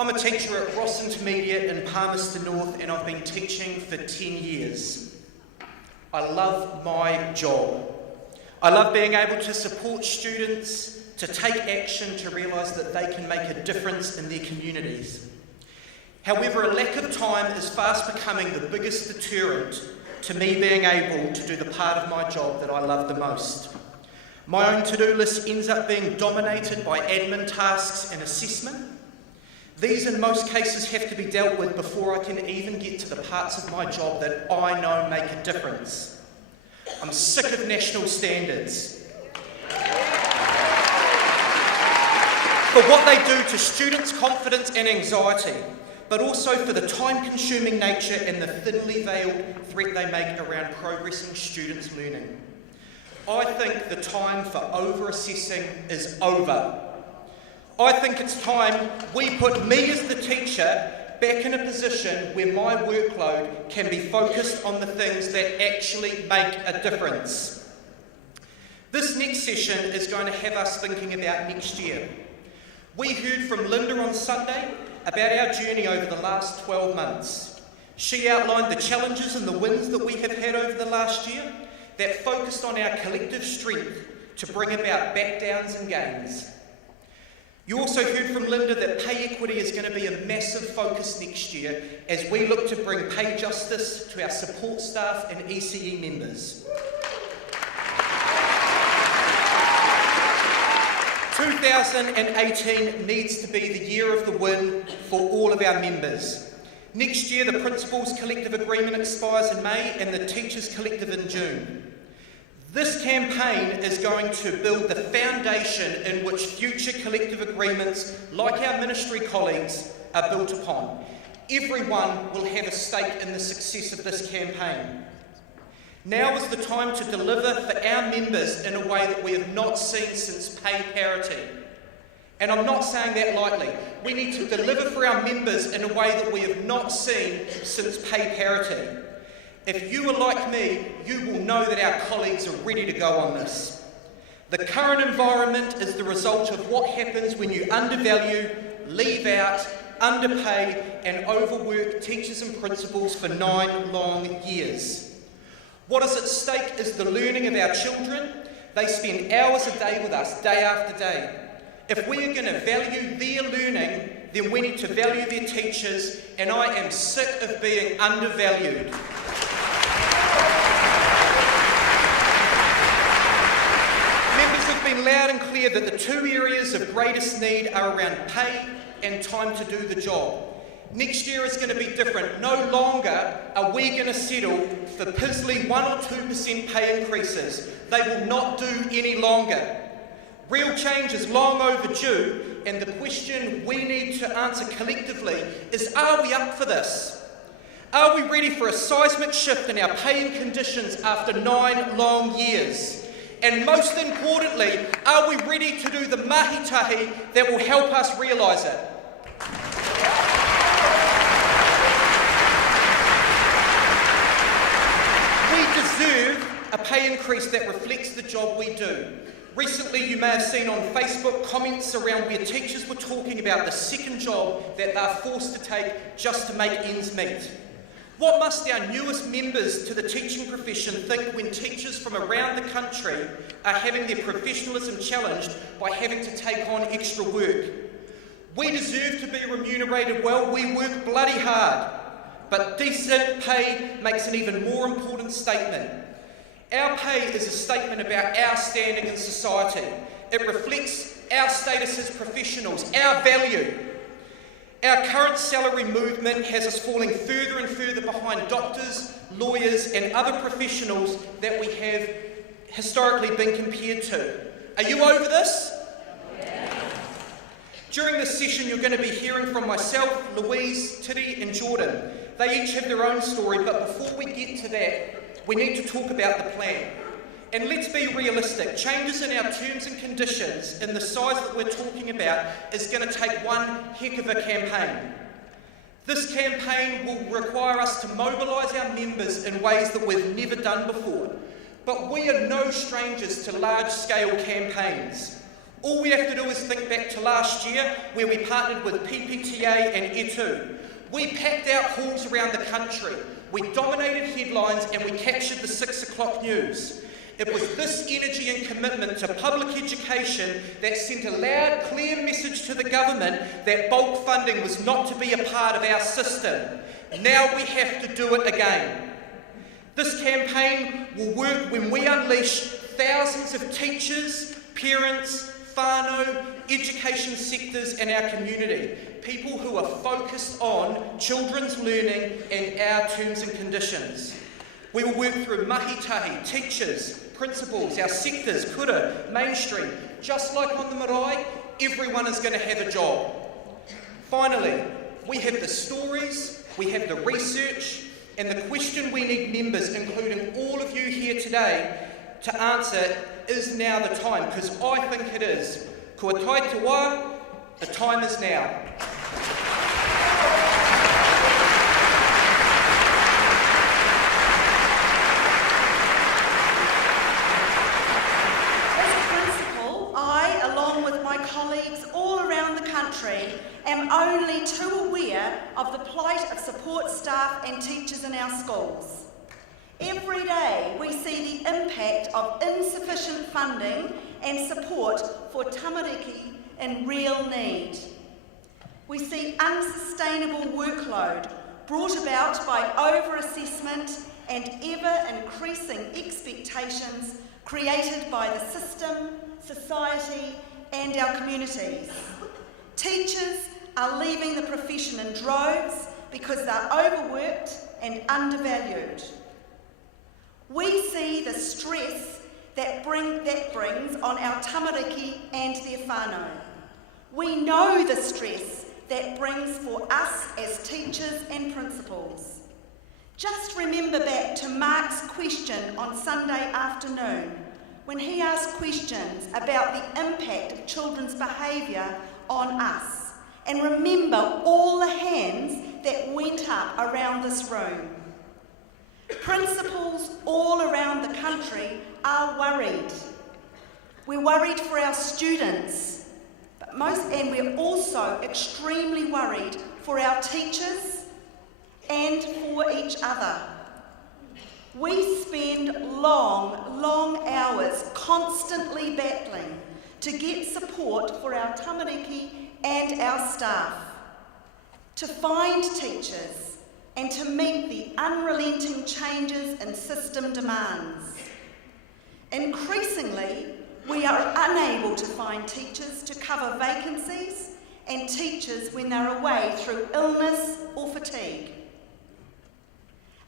I'm a teacher at Ross Intermediate in Palmerston North, and I've been teaching for 10 years. I love my job. I love being able to support students to take action to realise that they can make a difference in their communities. However, a lack of time is fast becoming the biggest deterrent to me being able to do the part of my job that I love the most. My own to-do list ends up being dominated by admin tasks and assessment. These in most cases have to be dealt with before I can even get to the parts of my job that I know make a difference. I'm sick of national standards for what they do to students' confidence and anxiety, but also for the time-consuming nature and the thinly veiled threat they make around progressing students' learning. I think the time for over-assessing is over. I think it's time we put me as the teacher back in a position where my workload can be focused on the things that actually make a difference. This next session is going to have us thinking about next year. We heard from Linda on Sunday about our journey over the last 12 months. She outlined the challenges and the wins that we have had over the last year that focused on our collective strength to bring about backdowns and gains. You also heard from Linda that pay equity is going to be a massive focus next year as we look to bring pay justice to our support staff and ECE members. 2018 needs to be the year of the win for all of our members. Next year, the Principals' Collective Agreement expires in May and the Teachers' Collective in June. This campaign is going to build the foundation in which future collective agreements, like our ministry colleagues, are built upon. Everyone will have a stake in the success of this campaign. Now is the time to deliver for our members in a way that we have not seen since pay parity. And I'm not saying that lightly. We need to deliver for our members in a way that we have not seen since pay parity. If you are like me, you will know that our colleagues are ready to go on this. The current environment is the result of what happens when you undervalue, leave out, underpay and overwork teachers and principals for 9 long years. What is at stake is the learning of our children. They spend hours a day with us, day after day. If we are going to value their learning, then we need to value their teachers, and I am sick of being undervalued. Members have been loud and clear that the 2 areas of greatest need are around pay and time to do the job. Next year is going to be different. No longer are we going to settle for pizzly 1 or 2% pay increases. They will not do any longer. Real change is long overdue, and the question we need to answer collectively is, are we up for this? Are we ready for a seismic shift in our pay and conditions after 9 long years? And most importantly, are we ready to do the mahi-tahi that will help us realise it? We deserve a pay increase that reflects the job we do. Recently, you may have seen on Facebook comments around where teachers were talking about the second job that they're forced to take just to make ends meet. What must our newest members to the teaching profession think when teachers from around the country are having their professionalism challenged by having to take on extra work? We deserve to be remunerated well. We work bloody hard. But decent pay makes an even more important statement. Our pay is a statement about our standing in society. It reflects our status as professionals, our value. Our current salary movement has us falling further and further behind doctors, lawyers and other professionals that we have historically been compared to. Are you over this? Yeah. During this session you're going to be hearing from myself, Louise, Tiri and Jordan. They each have their own story, but before we get to that, we need to talk about the plan. And let's be realistic, changes in our terms and conditions in the size that we're talking about is going to take one heck of a campaign. This campaign will require us to mobilise our members in ways that we've never done before. But we are no strangers to large-scale campaigns. All we have to do is think back to last year where we partnered with PPTA and ETU. We packed out halls around the country. We dominated headlines and we captured the 6 o'clock news. It was this energy and commitment to public education that sent a loud, clear message to the government that bulk funding was not to be a part of our system. Now we have to do it again. This campaign will work when we unleash thousands of teachers, parents, whānau, education sectors in our community, people who are focused on children's learning and our terms and conditions. We will work through mahitahi, teachers, principals, our sectors, kura, mainstream. Just like on the marae, everyone is going to have a job. Finally, we have the stories, we have the research, and the question we need members, including all of you here today, to answer is now the time, because I think it is. Kua tai te wā, the time is now. Am only too aware of the plight of support staff and teachers in our schools. Every day we see the impact of insufficient funding and support for tamariki in real need. We see unsustainable workload brought about by over-assessment and ever-increasing expectations created by the system, society and our communities. Teachers are leaving the profession in droves because they're overworked and undervalued. We see the stress that brings on our tamariki and their whānau. We know the stress that brings for us as teachers and principals. Just remember back to Mark's question on Sunday afternoon when he asked questions about the impact of children's behaviour on us, and remember all the hands that went up around this room. Principals all around the country are worried. We're worried for our students, and we're also extremely worried for our teachers and for each other. We spend long hours constantly battling to get support for our tamariki and our staff, to find teachers and to meet the unrelenting changes in system demands. Increasingly, we are unable to find teachers to cover vacancies and teachers when they're away through illness or fatigue.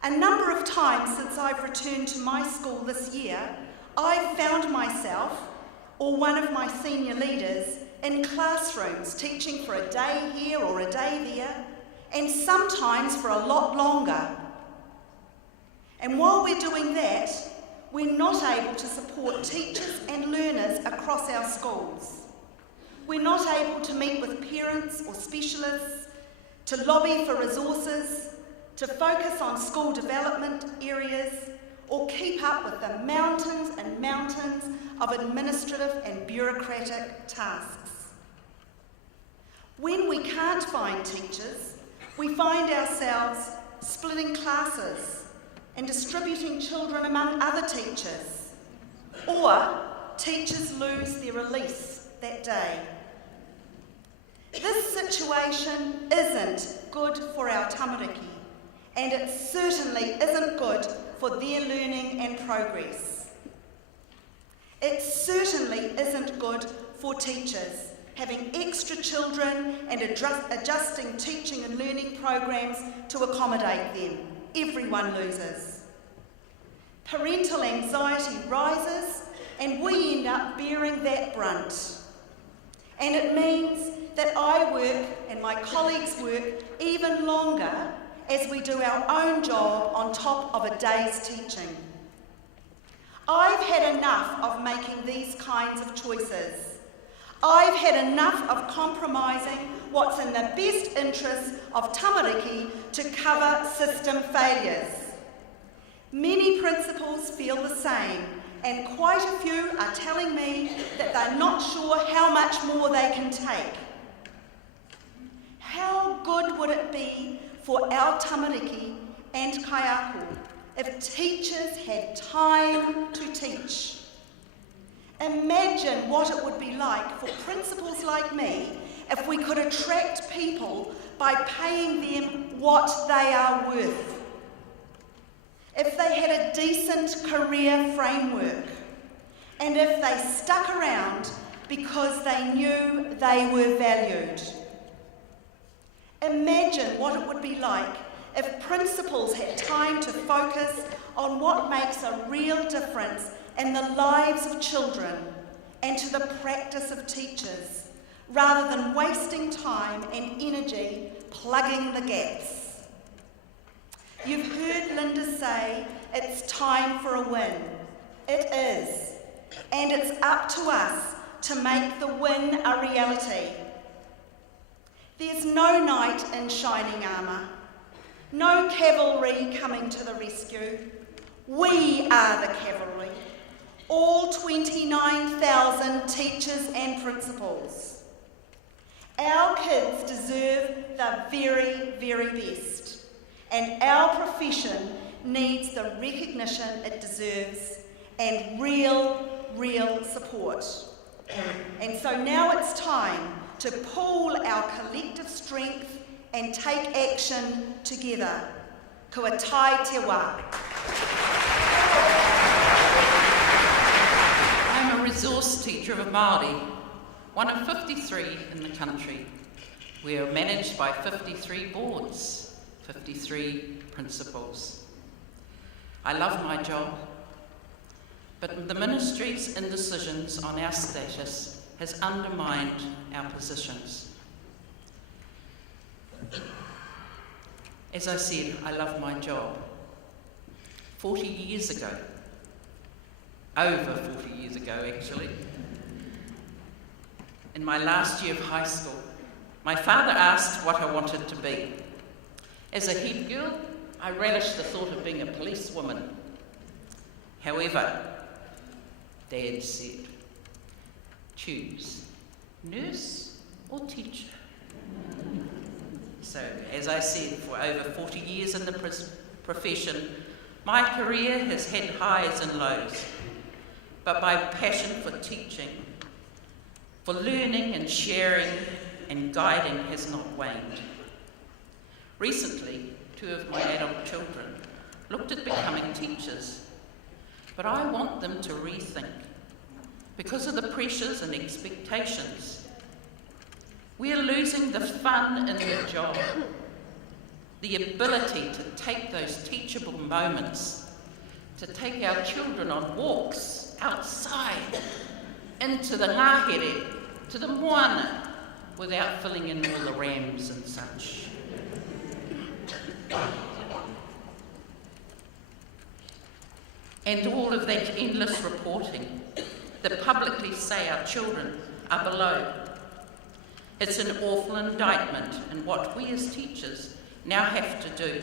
A number of times since I've returned to my school this year, I've found myself or one of my senior leaders in classrooms teaching for a day here or a day there, and sometimes for a lot longer. And while we're doing that, we're not able to support teachers and learners across our schools. We're not able to meet with parents or specialists, to lobby for resources, to focus on school development areas, or keep up with the mountains and mountains of administrative and bureaucratic tasks. When we can't find teachers, we find ourselves splitting classes and distributing children among other teachers, or teachers lose their release that day. This situation isn't good for our tamariki, and it certainly isn't good for their learning and progress. It certainly isn't good for teachers having extra children and adjusting teaching and learning programs to accommodate them. Everyone loses. Parental anxiety rises and we end up bearing that brunt. And it means that I work and my colleagues work even longer as we do our own job on top of a day's teaching. I've had enough of making these kinds of choices. I've had enough of compromising what's in the best interests of tamariki to cover system failures. Many principals feel the same, and quite a few are telling me that they're not sure how much more they can take. How good would it be for our tamariki and kaiako if teachers had time to teach? Imagine what it would be like for principals like me if we could attract people by paying them what they are worth. If they had a decent career framework, and if they stuck around because they knew they were valued. Imagine what it would be like if principals had time to focus on what makes a real difference in the lives of children and to the practice of teachers, rather than wasting time and energy plugging the gaps. You've heard Linda say it's time for a win. It is. And it's up to us to make the win a reality. There's no knight in shining armour, no cavalry coming to the rescue. We are the cavalry, all 29,000 teachers and principals. Our kids deserve the very, very best, and our profession needs the recognition it deserves and real support. And so now it's time to pool our collective strength and take action together. Kua tai te wā. I'm a resource teacher of Māori, one of 53 in the country. We are managed by 53 boards, 53 principals. I love my job, but the ministry's indecisions on our status has undermined our positions. As I said, I love my job. 40 years ago, over 40 years ago actually, in my last year of high school, my father asked what I wanted to be. As a head girl, I relished the thought of being a policewoman. However, Dad said, choose nurse or teacher. So, as I said, for over 40 years in the profession, my career has had highs and lows, but my passion for teaching, for learning and sharing and guiding has not waned. Recently, 2 of my adult children looked at becoming teachers, but I want them to rethink because of the pressures and expectations. We are losing the fun in the job, the ability to take those teachable moments, to take our children on walks outside, into the ngahere, to the moana, without filling in all the rams and such. And all of that endless reporting that publicly say our children are below. It's an awful indictment in what we as teachers now have to do.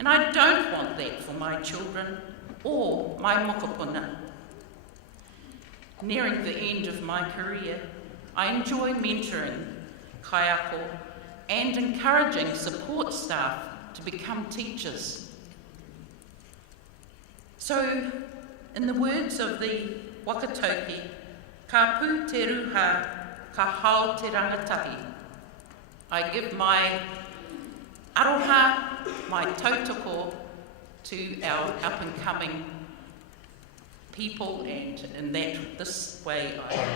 And I don't want that for my children or my mokopuna. Nearing the end of my career, I enjoy mentoring, kaiako, and encouraging support staff to become teachers. So, in the words of the Wakatoki, ka pū te ruha, ka hao te rangatahi. I give my aroha, my tautoko, to our up-and-coming people, and in this way I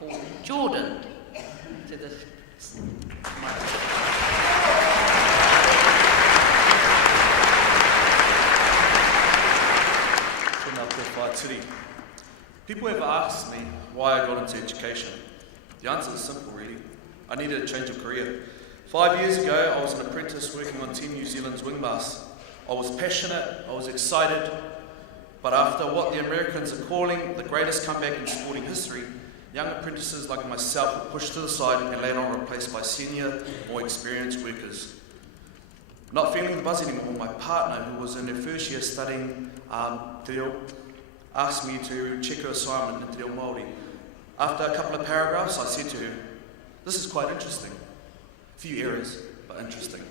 call Jordan to the People have asked me why I got into education. The answer is simple, really. I needed a change of career. 5 years ago, I was an apprentice working on Team New Zealand's wing bus. I was passionate, I was excited, but after what the Americans are calling the greatest comeback in sporting history, young apprentices like myself were pushed to the side and later on replaced by senior, more experienced workers. Not feeling the buzz anymore, my partner, who was in her first year studying te reo, asked me to check her assignment in Te Reo Māori. After a couple of paragraphs, I said to her, "This is quite interesting. A few errors, but interesting."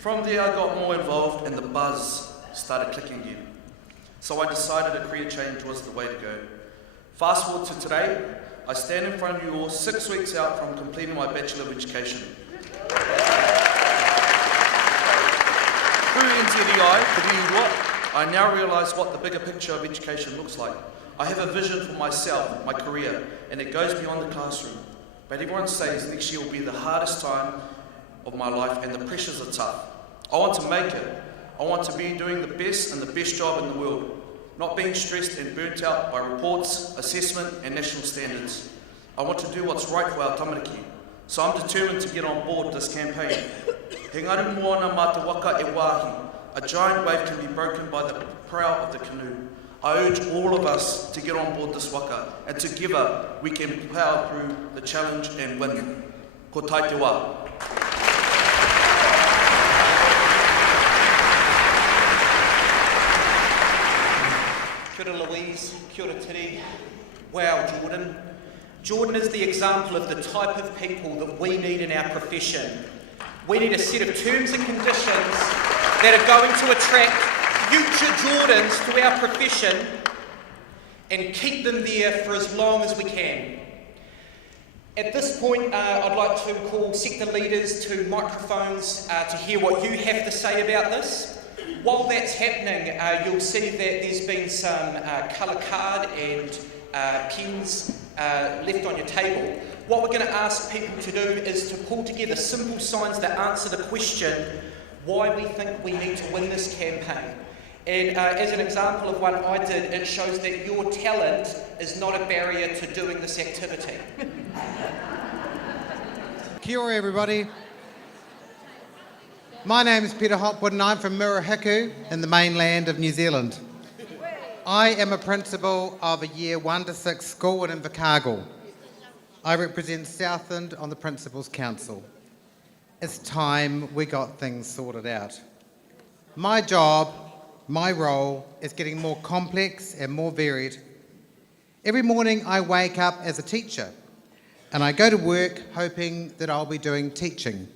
From there, I got more involved and the buzz started clicking again. So I decided a career change was the way to go. Fast forward to today, I stand in front of you all 6 weeks out from completing my Bachelor of Education. Through NZEI, Te Reo, I now realise what the bigger picture of education looks like. I have a vision for myself, my career, and it goes beyond the classroom. But everyone says next year will be the hardest time of my life and the pressures are tough. I want to make it. I want to be doing the best and the best job in the world, not being stressed and burnt out by reports, assessment and national standards. I want to do what's right for our tamariki, so I'm determined to get on board this campaign. He ngari moana mā te waka e wāhi. A giant wave can be broken by the prow of the canoe. I urge all of us to get on board this waka, and together we can plough through the challenge and win. Ko tai te wā. Kia ora Louise, kia ora Tiri. Wow, Jordan. Jordan is the example of the type of people that we need in our profession. We need a set of terms and conditions that are going to attract future Jordans to our profession and keep them there for as long as we can. At this point, I'd like to call sector leaders to microphones to hear what you have to say about this. While that's happening, you'll see that there's been some colour card and pens left on your table. What we're going to ask people to do is to pull together simple signs that answer the question why we think we need to win this campaign. And as an example of one I did, it shows that your talent is not a barrier to doing this activity. Kia ora everybody. My name is Peter Hopwood and I'm from Murihiku in the mainland of New Zealand. I am a principal of a year 1 to 6 school in Invercargill. I represent Southland on the Principals Council. It's time we got things sorted out. My job, my role, is getting more complex and more varied. Every morning I wake up as a teacher and I go to work hoping that I'll be doing teaching.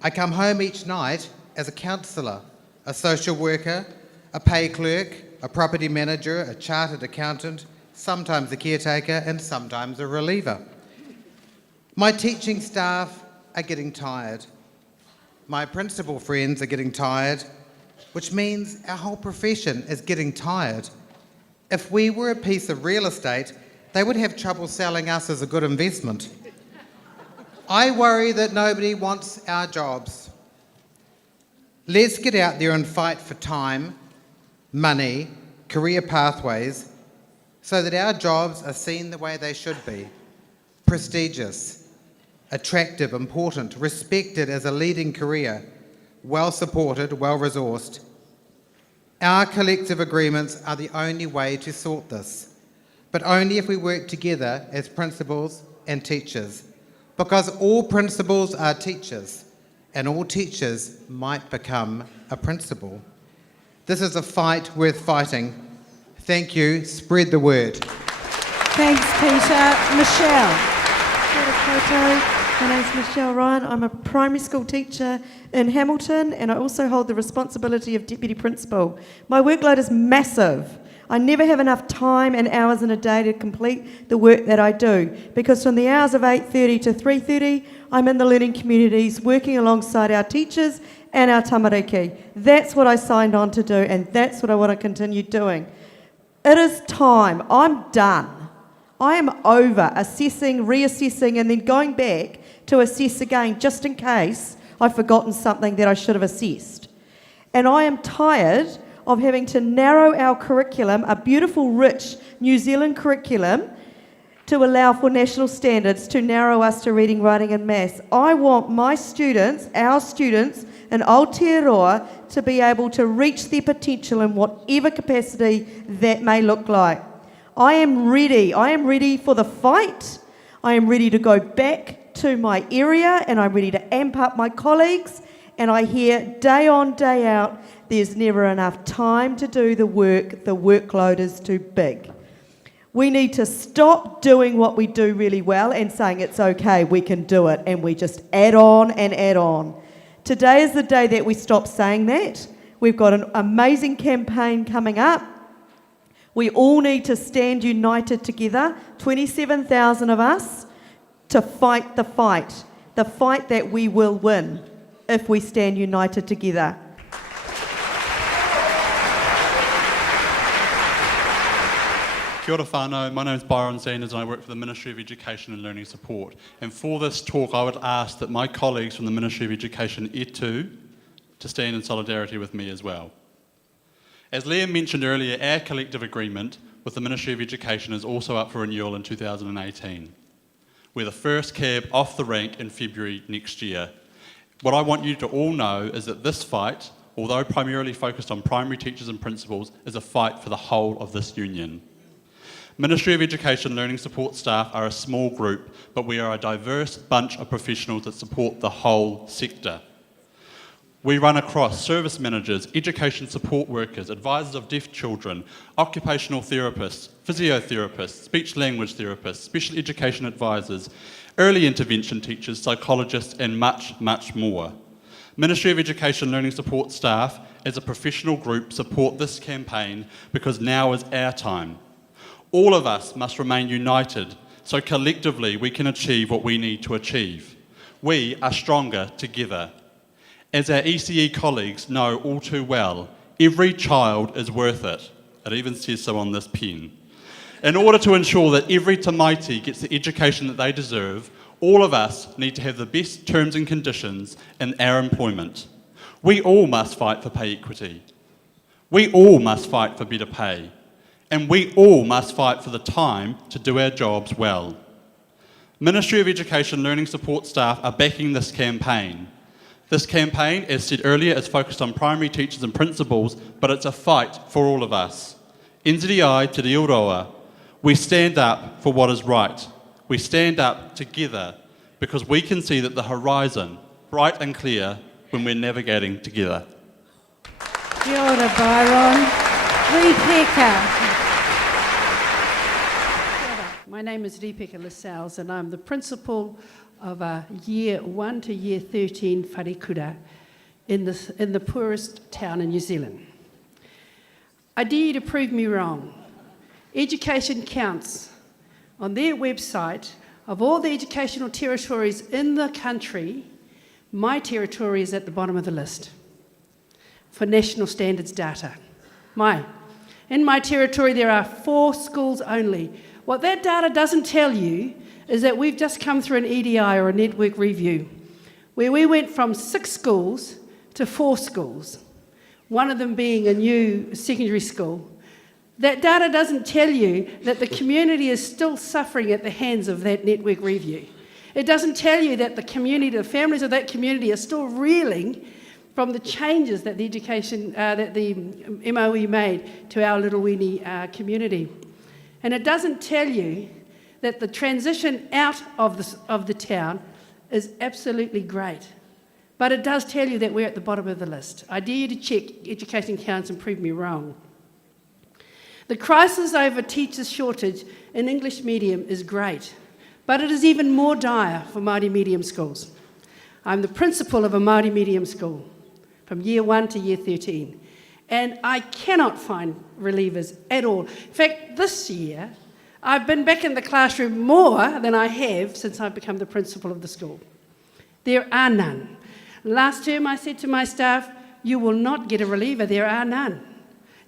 I come home each night as a counsellor, a social worker, a pay clerk, a property manager, a chartered accountant, sometimes a caretaker and sometimes a reliever. My teaching staff are getting tired. My principal friends are getting tired, which means our whole profession is getting tired. If we were a piece of real estate, they would have trouble selling us as a good investment. I worry that nobody wants our jobs. Let's get out there and fight for time, money, career pathways, so that our jobs are seen the way they should be. Prestigious, attractive, important, respected as a leading career, well supported, well resourced. Our collective agreements are the only way to sort this, but only if we work together as principals and teachers. Because all principals are teachers, and all teachers might become a principal. This is a fight worth fighting. Thank you. Spread the word. Thanks, Peter. Michelle. Kia ora koutou. My name's Michelle Ryan. I'm a primary school teacher in Hamilton, and I also hold the responsibility of deputy principal. My workload is massive. I never have enough time and hours in a day to complete the work that I do, because from the hours of 8:30 to 3:30, I'm in the learning communities working alongside our teachers and our tamariki. That's what I signed on to do, and that's what I want to continue doing. It is time. I'm done. I am over assessing, reassessing, and then going back to assess again just in case I've forgotten something that I should have assessed. And I am tired of having to narrow our curriculum, a beautiful, rich New Zealand curriculum, to allow for national standards to narrow us to reading, writing and maths. I want my students, our students in Aotearoa, to be able to reach their potential in whatever capacity that may look like. I am ready. I am ready for the fight. I am ready to go back to my area, and I'm ready to amp up my colleagues and I hear day on, day out, there's never enough time to do the work, the workload is too big. We need to stop doing what we do really well and saying it's okay, we can do it, and we just add on and add on. Today is the day that we stop saying that. We've got an amazing campaign coming up. We all need to stand united together, 27,000 of us, to fight the fight that we will win if we stand united together. Kia ora whānau, my name is Byron Sanders and I work for the Ministry of Education and Learning Support. And for this talk I would ask that my colleagues from the Ministry of Education, to stand in solidarity with me as well. As Liam mentioned earlier, our collective agreement with the Ministry of Education is also up for renewal in 2018. We're the first cab off the rank in February next year. What I want you to all know is that this fight, although primarily focused on primary teachers and principals, is a fight for the whole of this union. Ministry of Education Learning Support staff are a small group, but we are a diverse bunch of professionals that support the whole sector. We run across service managers, education support workers, advisors of deaf children, occupational therapists, physiotherapists, speech language therapists, special education advisors, early intervention teachers, psychologists, and much, much more. Ministry of Education Learning Support staff, as a professional group, support this campaign because now is our time. All of us must remain united so collectively we can achieve what we need to achieve. We are stronger together. As our ECE colleagues know all too well, every child is worth it. It even says so on this pen. In order to ensure that every tamaiti gets the education that they deserve, all of us need to have the best terms and conditions in our employment. We all must fight for pay equity. We all must fight for better pay. And we all must fight for the time to do our jobs well. Ministry of Education Learning Support staff are backing this campaign. This campaign, as said earlier, is focused on primary teachers and principals, but it's a fight for all of us. NZEI Te Reo Roa. We stand up for what is right. We stand up together because we can see that the horizon, bright and clear, when we're navigating together. Kia ora, Byron. Ripeka. My name is Ripeka Lascelles and I'm the principal of Year 1 to Year 13 Wharekura in the poorest town in New Zealand. I dare you to prove me wrong. Education Counts, on their website, of all the educational territories in the country, my territory is at the bottom of the list for national standards data. In my territory there are 4 schools only. What that data doesn't tell you is that we've just come through an EDI or a network review where we went from 6 schools to 4 schools, one of them being a new secondary school. That data doesn't tell you that the community is still suffering at the hands of that network review. It doesn't tell you that the community, the families of that community are still reeling from the changes that the MOE made to our little weenie community. And it doesn't tell you that the transition out of the town is absolutely great. But it does tell you that we're at the bottom of the list. I dare you to check Education Counts and prove me wrong. The crisis over teachers' shortage in English medium is great, but it is even more dire for Māori medium schools. I'm the principal of a Māori medium school from Year 1 to Year 13. And I cannot find relievers at all. In fact, this year, I've been back in the classroom more than I have since I've become the principal of the school. There are none. Last term, I said to my staff, you will not get a reliever, there are none.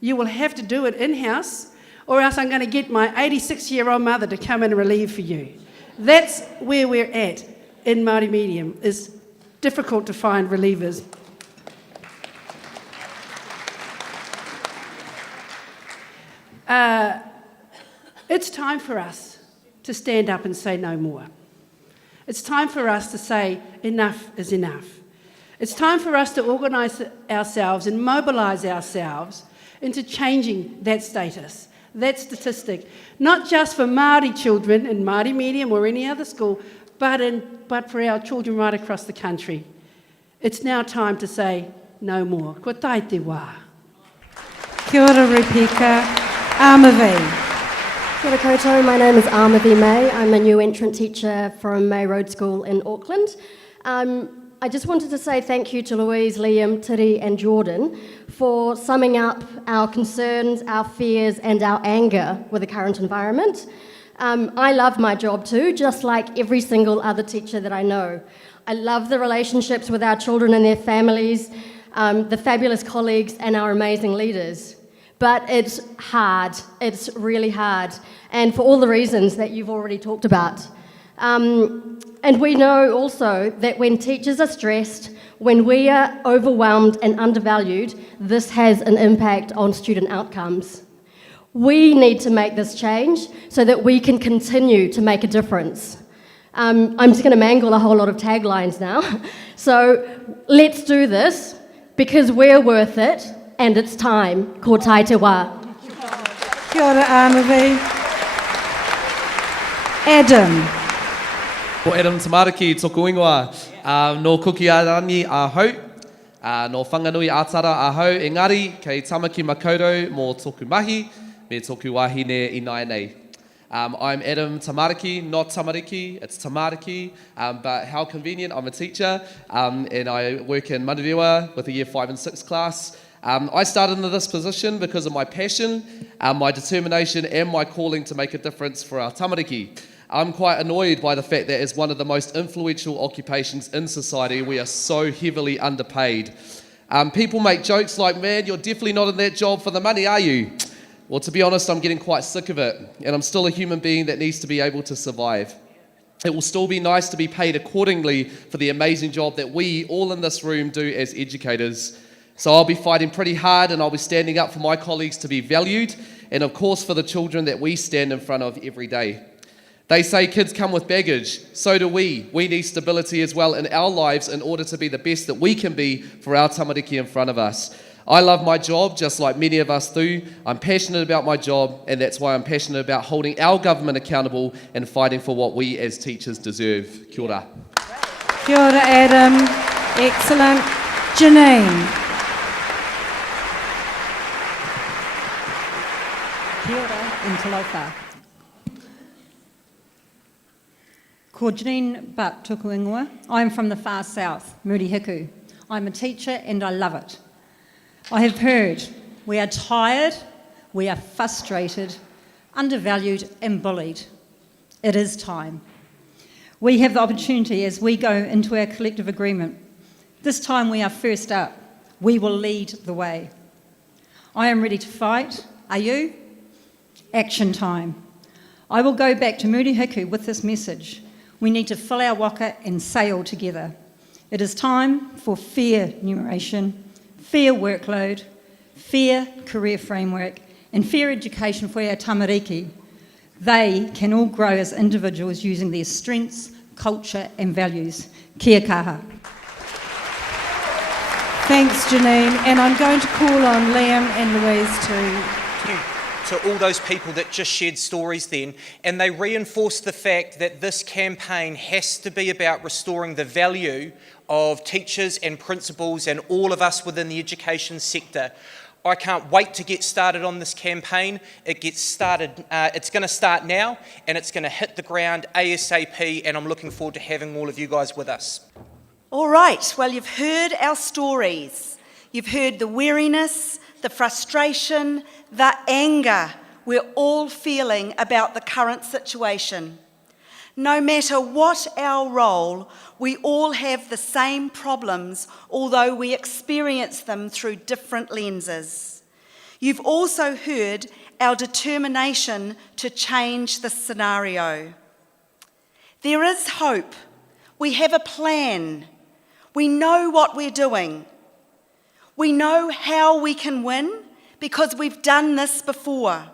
You will have to do it in-house, or else I'm going to get my 86-year-old mother to come and relieve for you. That's where we're at in Māori medium, is difficult to find relievers. It's time for us to stand up and say no more. It's time for us to say enough is enough. It's time for us to organise ourselves and mobilise ourselves into changing that status, that statistic, not just for Māori children in Māori medium or any other school, but for our children right across the country. It's now time to say no more. Ko tai te wā. Kia ora, Rebecca. Amavi. Kia ora koutou, my name is Amavi May. I'm a new entrant teacher from May Road School in Auckland. I just wanted to say thank you to Louise, Liam, Tiri and Jordan for summing up our concerns, our fears and our anger with the current environment. I love my job too, just like every single other teacher that I know. I love the relationships with our children and their families, the fabulous colleagues and our amazing leaders. But it's hard, it's really hard, and for all the reasons that you've already talked about. And we know also that when teachers are stressed, when we are overwhelmed and undervalued, this has an impact on student outcomes. We need to make this change so that we can continue to make a difference. I'm just going to mangle a whole lot of taglines now. So let's do this because we're worth it and it's time. Ko tai te wā. Kia ora, Amavi. Adam. Ko Adam Tamariki, tōku ingoa, no kukiarani a hau, no whanganui ātara a hau, engari, kei tamaki makaurau mō tōku mahi, me tōku wahine i nai nei. I'm Adam Tamariki, not Tamariki, it's Tamariki, but how convenient, I'm a teacher, and I work in Manurewa with a year 5 and 6 class. I started into this position because of my passion, my determination and my calling to make a difference for our tamariki. I'm quite annoyed by the fact that as one of the most influential occupations in society, we are so heavily underpaid. People make jokes like, man, you're definitely not in that job for the money, are you? Well, to be honest, I'm getting quite sick of it, and I'm still a human being that needs to be able to survive. It will still be nice to be paid accordingly for the amazing job that we all in this room do as educators. So I'll be fighting pretty hard, and I'll be standing up for my colleagues to be valued, and of course for the children that we stand in front of every day. They say kids come with baggage, so do we. We need stability as well in our lives in order to be the best that we can be for our tamariki in front of us. I love my job just like many of us do. I'm passionate about my job, and that's why I'm passionate about holding our government accountable and fighting for what we as teachers deserve. Kia ora. Kia ora, Adam. Excellent. Janine. Kia ora, in Talofa. Ko Janine Butt tuku ingoa. I'm from the far south, Murihiku. I'm a teacher and I love it. I have heard we are tired, we are frustrated, undervalued and bullied. It is time. We have the opportunity as we go into our collective agreement. This time we are first up. We will lead the way. I am ready to fight. Are you? Action time. I will go back to Murihiku with this message. We need to fill our waka and sail together. It is time for fair numeration, fair workload, fair career framework, and fair education for our tamariki. They can all grow as individuals using their strengths, culture, and values. Kia kaha. Thanks, Janine. And I'm going to call on Liam and Louise to all those people that just shared stories then, and they reinforced the fact that this campaign has to be about restoring the value of teachers and principals and all of us within the education sector. I can't wait to get started on this campaign. It's going to start now, and it's going to hit the ground ASAP, and I'm looking forward to having all of you guys with us. All right, well, you've heard our stories. You've heard the weariness, the frustration, the anger we're all feeling about the current situation. No matter what our role, we all have the same problems, although we experience them through different lenses. You've also heard our determination to change the scenario. There is hope. We have a plan. We know what we're doing. We know how we can win because we've done this before.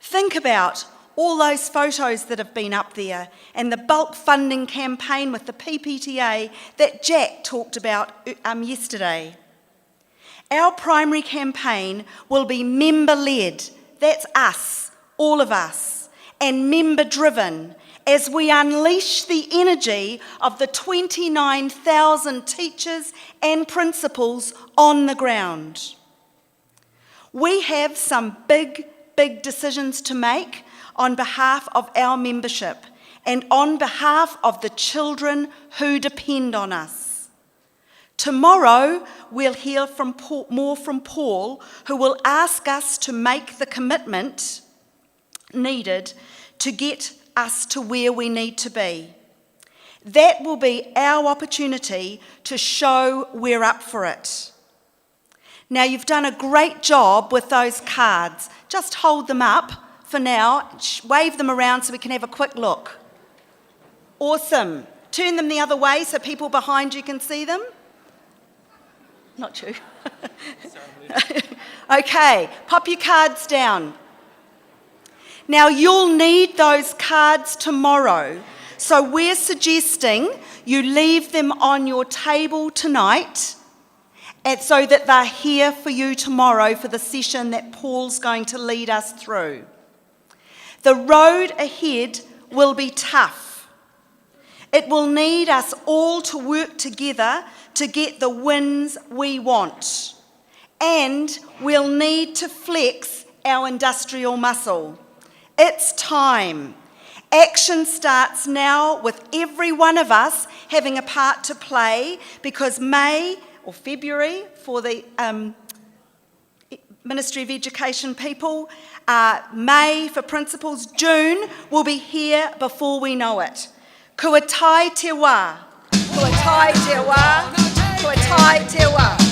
Think about all those photos that have been up there and the bulk funding campaign with the PPTA that Jack talked about yesterday. Our primary campaign will be member-led, that's us, all of us, and member-driven, as we unleash the energy of the 29,000 teachers and principals on the ground. We have some big decisions to make on behalf of our membership and on behalf of the children who depend on us. Tomorrow, we'll hear more from Paul, who will ask us to make the commitment needed to get us to where we need to be. That will be our opportunity to show we're up for it. Now, you've done a great job with those cards. Just hold them up for now, wave them around so we can have a quick look. Awesome. Turn them the other way so people behind you can see them. Not you. Okay, pop your cards down. Now, you'll need those cards tomorrow, so we're suggesting you leave them on your table tonight and so that they're here for you tomorrow for the session that Paul's going to lead us through. The road ahead will be tough. It will need us all to work together to get the wins we want. And we'll need to flex our industrial muscle. It's time. Action starts now with every one of us having a part to play, because May or February for the Ministry of Education people, May for principals, June will be here before we know it. Kua tai te wā. Kua tai te wā. Kua tai te wā.